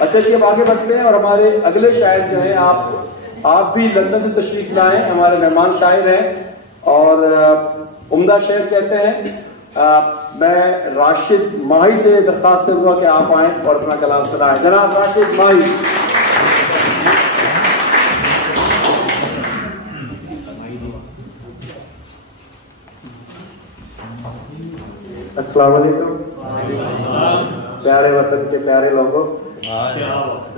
अच्छा जी, अब आगे बढ़ते हैं और हमारे अगले शायर जो है आप भी लंदन से तशरीफ लाए, हमारे मेहमान शायर हैं और उम्दा शेर कहते हैं। मैं राशिद माही से दरख्वास्त करूंगा कि आप आए और अपना कलाम सुनाएं। जनाब राशिद माही। अस्सलाम वालेकुम। प्यारे वतन के प्यारे लोगों,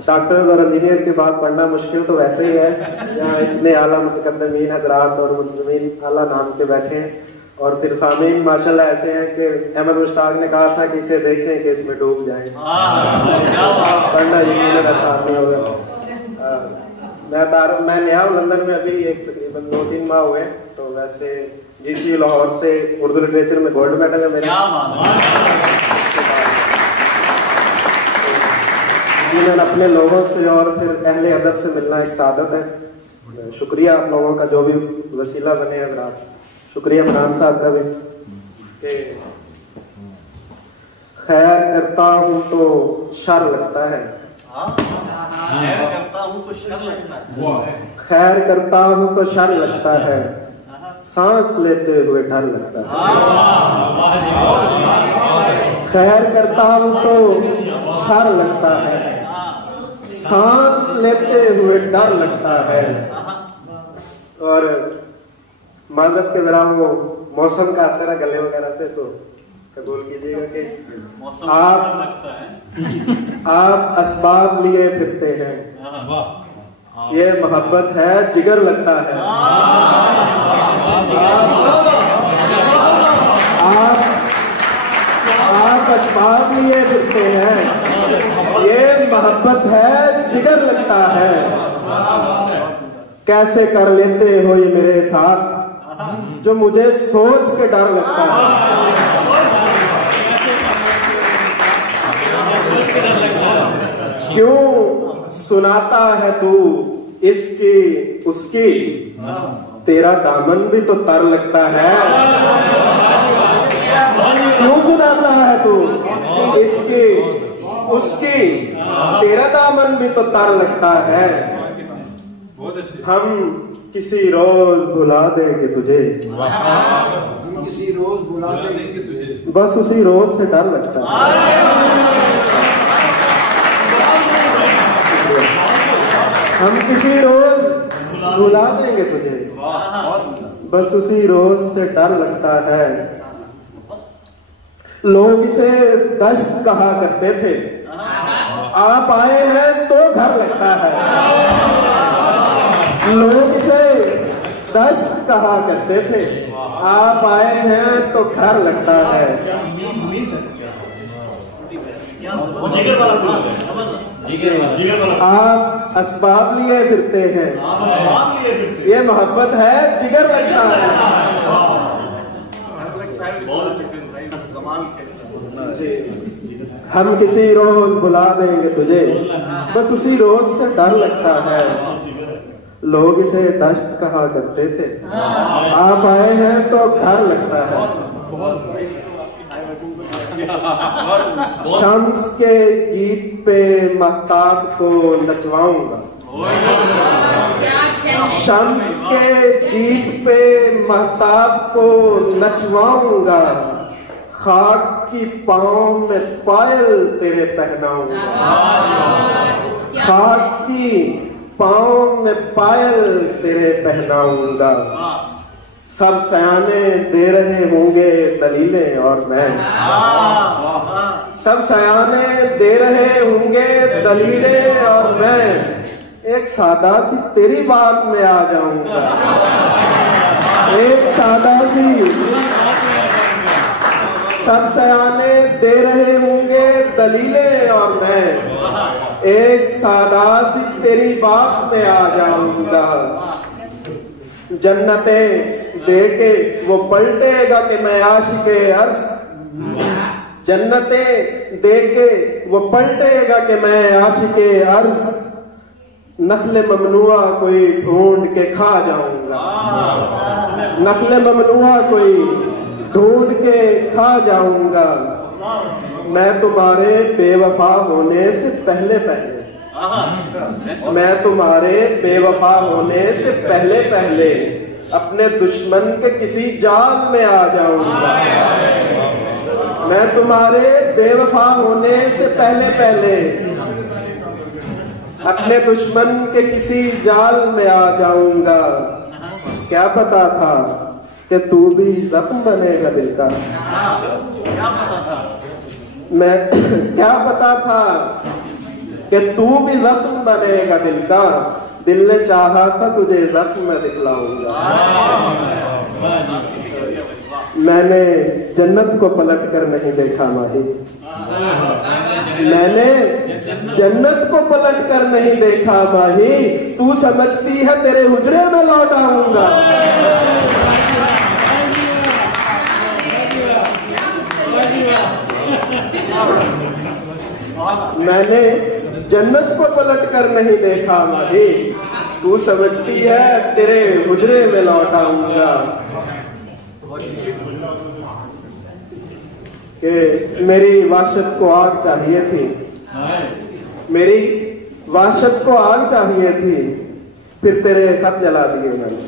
डॉक्टर और इंजीनियर की बात पढ़ना मुश्किल तो वैसे ही है, यहाँ इतने आला मुतकद्दमीन हज़रात और मुतज़म्मीन आला नाम के बैठे हैं और फिर सामीन माशाल्लाह ऐसे हैं कि अहमद मुश्ताक ने कहा था कि इसे देखें कि इसमें डूब जाएं। पढ़ना यकीनन आसान नहीं होगा। मैं नया हूँ लंदन में, अभी एक तकरीबन 2-3 माह हुए, तो वैसे GCU लाहौर से उर्दू लिटरेचर में गोल्ड मेडल है मेरा। अपने लोगों से और फिर अहले अदब से मिलना एक सादत है। शुक्रिया आप लोगों का जो भी वसीला बने हज़रात। शुक्रिया इमरान साहब का भी कि खैर करता हूँ तो शर लगता है, खैर करता हूँ तो शर लगता है, सांस लेते हुए डर लगता है। खैर करता हूँ तो शर लगता है, सांस लेते हुए डर लगता है। और माजरत के जरा वो मौसम का असर है गले वगैरह पे, तो कबूल कीजिएगा कि आप असबाब लिए फिरते हैं, ये मोहब्बत है जिगर लगता है। आप असबाब लिए फिरते हैं, ये मोहब्बत है जिगर लगता है। कैसे कर लेते हो ये मेरे साथ जो मुझे सोच के डर लगता है। क्यों सुनाता है तू इसकी उसकी, तेरा दामन भी तो तर लगता है। क्यों सुनाता है तू इसकी उसकी, तेरा दामन भी तो तर लगता है। हम किसी रोज भुला देंगे तुझे, किसी रोज भुला देंगे तुझे, बस उसी रोज से डर लगता है। हम किसी रोज भुला देंगे तुझे, बस उसी रोज से डर लगता है। लोग इसे दश्त कहा करते थे, आप आए हैं तो घर लगता है। लोग इसे दश्त कहा करते थे, आप आए हैं तो घर लगता है। आप असबाब लिए फिरते हैं, ये मोहब्बत है जिगर लगता है। हम किसी रोज बुला देंगे तुझे, बस उसी रोज से डर लगता है। लोग इसे दश्त कहा करते थे, आप आए हैं तो घर लगता है। शम्स के गीत पे महताब को नचवाऊंगा, शम्स के गीत पे महताब को नचवाऊंगा। खाक की पाँव में पायल तेरे पहनाऊंगा, खाक की पाँव में पायल तेरे पहनाऊंगा। सब सयाने दे रहे होंगे दलीलें और मैं, सब सयाने दे रहे होंगे दलीलें और मैं एक सादा सी तेरी बात में आ जाऊंगा। एक सादा सी, सब सयाने दे रहे होंगे दलीलें और मैं एक सादा सी तेरी बात में आ जाऊंगा। जन्नतें देके वो पलटेगा कि मैं आशिके अर्ज़, जन्नतें देके वो पलटेगा कि मैं आशिके अर्ज़। नखले ममनुआ कोई ढूंढ के खा जाऊंगा, नखले ममनुआ कोई ढूंढ के खा जाऊंगा। मैं तुम्हारे बेवफा होने से पहले पहले, मैं तुम्हारे बेवफा होने से पहले पहले अपने दुश्मन के किसी जाल में आ जाऊंगा। मैं तुम्हारे बेवफा होने से पहले पहले अपने दुश्मन के किसी जाल में आ जाऊंगा। क्या पता था कि तू भी जख्म बनेगा दिल का। मैं क्या पता था कि तू भी जख्म बनेगा दिल का। दिल ने चाहा था तुझे जख्म में दिखलाऊंगा। मैंने जन्नत को पलट कर नहीं देखा माही, मैंने जन्नत को पलट कर नहीं देखा माही। तू समझती है तेरे हुजरे में लौट आऊंगा। मैंने जन्नत को पलट कर नहीं देखा माही। तू समझती है तेरे हुजरे में लौट आऊंगा। कि मेरी वाशत को आग चाहिए थी, मेरी वाशत को आग चाहिए थी, फिर तेरे खत जला दिए मैंने।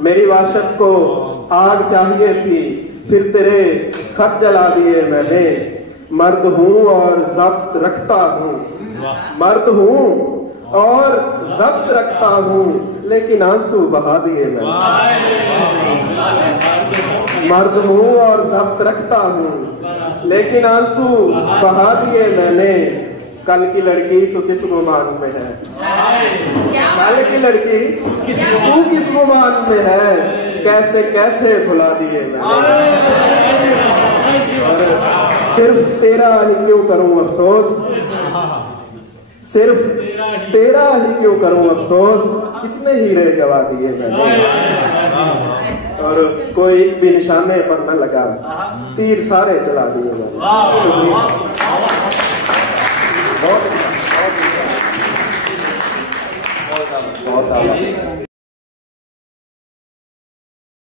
मेरी वाशत को आग चाहिए थी, फिर तेरे खत जला दिए मैंने। मर्द हूं और जब्त रखता हूं, मर्द हूं और जब्त रखता हूं, लेकिन आंसू बहा दिए मैंने। मर्द हूं और जब्त रखता हूं, लेकिन आंसू बहा दिए मैंने। कल की लड़की तो किस गुमान में है, कल की लड़की तू किस गुमान में है। कैसे कैसे भुला दिए मैंने। और सिर्फ तेरा ही क्यों करूं अफसोस, सिर्फ तेरा ही क्यों करूं अफसोस। कितने हीरे गवा दिए मैंने और कोई भी निशाने पर न लगा। तीर सारे चला दिए मैंने। बहुत